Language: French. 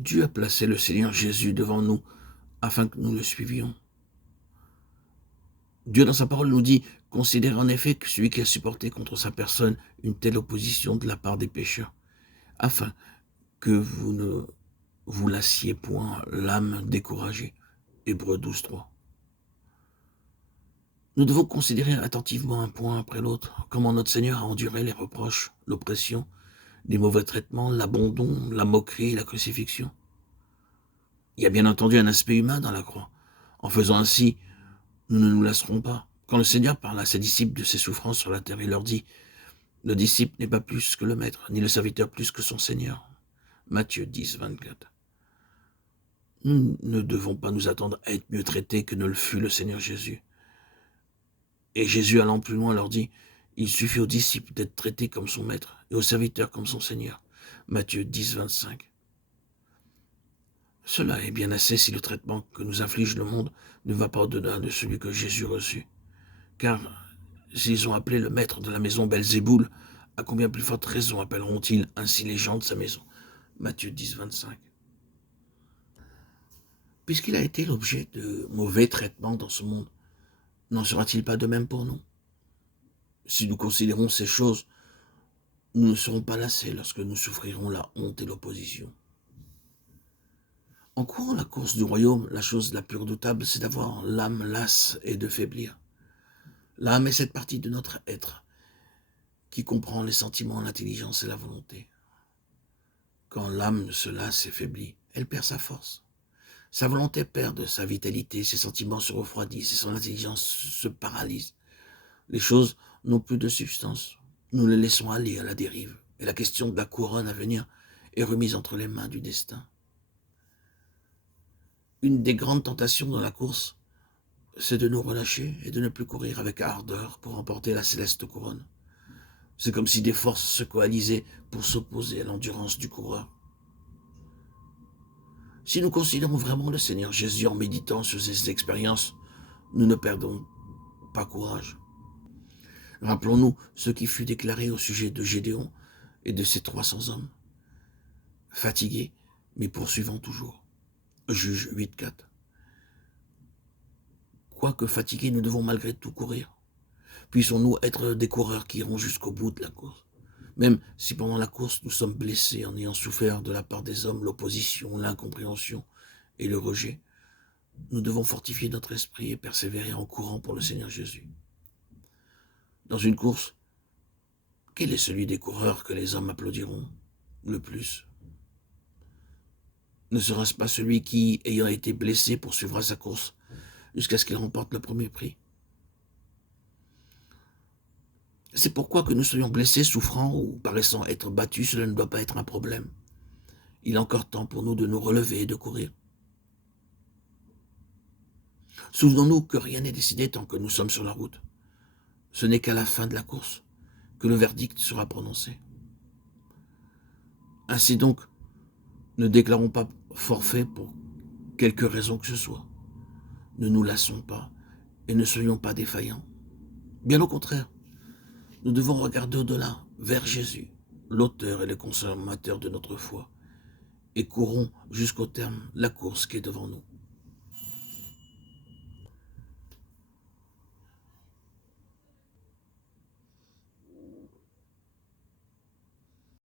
Dieu a placé le Seigneur Jésus devant nous afin que nous le suivions. Dieu, dans sa parole, nous dit « Considérez en effet que celui qui a supporté contre sa personne une telle opposition de la part des pécheurs, afin que vous ne vous lassiez point l'âme découragée. » Hébreux 12, 3. Nous devons considérer attentivement un point après l'autre comment notre Seigneur a enduré les reproches, l'oppression, les mauvais traitements, l'abandon, la moquerie, la crucifixion. Il y a bien entendu un aspect humain dans la croix. En faisant ainsi, nous ne nous lasserons pas. Quand le Seigneur parle à ses disciples de ses souffrances sur la terre, il leur dit « Le disciple n'est pas plus que le maître, ni le serviteur plus que son Seigneur. » Matthieu 10, 24. Nous ne devons pas nous attendre à être mieux traités que ne le fut le Seigneur Jésus. Et Jésus, allant plus loin, leur dit « Il suffit aux disciples d'être traités comme son maître et aux serviteurs comme son Seigneur. » Matthieu 10, 25. Cela est bien assez si le traitement que nous inflige le monde ne va pas au-delà de celui que Jésus reçut. Car s'ils ont appelé le maître de la maison Belzéboul, à combien plus forte raison appelleront-ils ainsi les gens de sa maison? Matthieu 10, 25. Puisqu'il a été l'objet de mauvais traitements dans ce monde, n'en sera-t-il pas de même pour nous? Si nous considérons ces choses, nous ne serons pas lassés lorsque nous souffrirons la honte et l'opposition. En courant la course du royaume, la chose la plus redoutable, c'est d'avoir l'âme lasse et de faiblir. L'âme est cette partie de notre être qui comprend les sentiments, l'intelligence et la volonté. Quand l'âme se lasse et faiblit, elle perd sa force. Sa volonté perd de sa vitalité, ses sentiments se refroidissent et son intelligence se paralyse. Les choses n'ont plus de substance. Nous les laissons aller à la dérive. Et la question de la couronne à venir est remise entre les mains du destin. Une des grandes tentations dans la course, c'est de nous relâcher et de ne plus courir avec ardeur pour remporter la céleste couronne. C'est comme si des forces se coalisaient pour s'opposer à l'endurance du coureur. Si nous considérons vraiment le Seigneur Jésus en méditant sur ses expériences, nous ne perdons pas courage. Rappelons-nous ce qui fut déclaré au sujet de Gédéon et de ses 300 hommes. Fatigués, mais poursuivant toujours. Juge 8, 4. Quoique fatigués, nous devons malgré tout courir. Puissons-nous être des coureurs qui iront jusqu'au bout de la course. Même si pendant la course nous sommes blessés en ayant souffert de la part des hommes l'opposition, l'incompréhension et le rejet, nous devons fortifier notre esprit et persévérer en courant pour le Seigneur Jésus. Dans une course, quel est celui des coureurs que les hommes applaudiront le plus? Ne sera-ce pas celui qui, ayant été blessé, poursuivra sa course jusqu'à ce qu'il remporte le premier prix? C'est pourquoi que nous soyons blessés, souffrants ou paraissant être battus, cela ne doit pas être un problème. Il est encore temps pour nous de nous relever et de courir. Souvenons-nous que rien n'est décidé tant que nous sommes sur la route. Ce n'est qu'à la fin de la course que le verdict sera prononcé. Ainsi donc, ne déclarons pas forfait pour quelque raison que ce soit. Ne nous lassons pas et ne soyons pas défaillants. Bien au contraire, nous devons regarder au-delà, vers Jésus, l'auteur et le consommateur de notre foi, et courons jusqu'au terme la course qui est devant nous.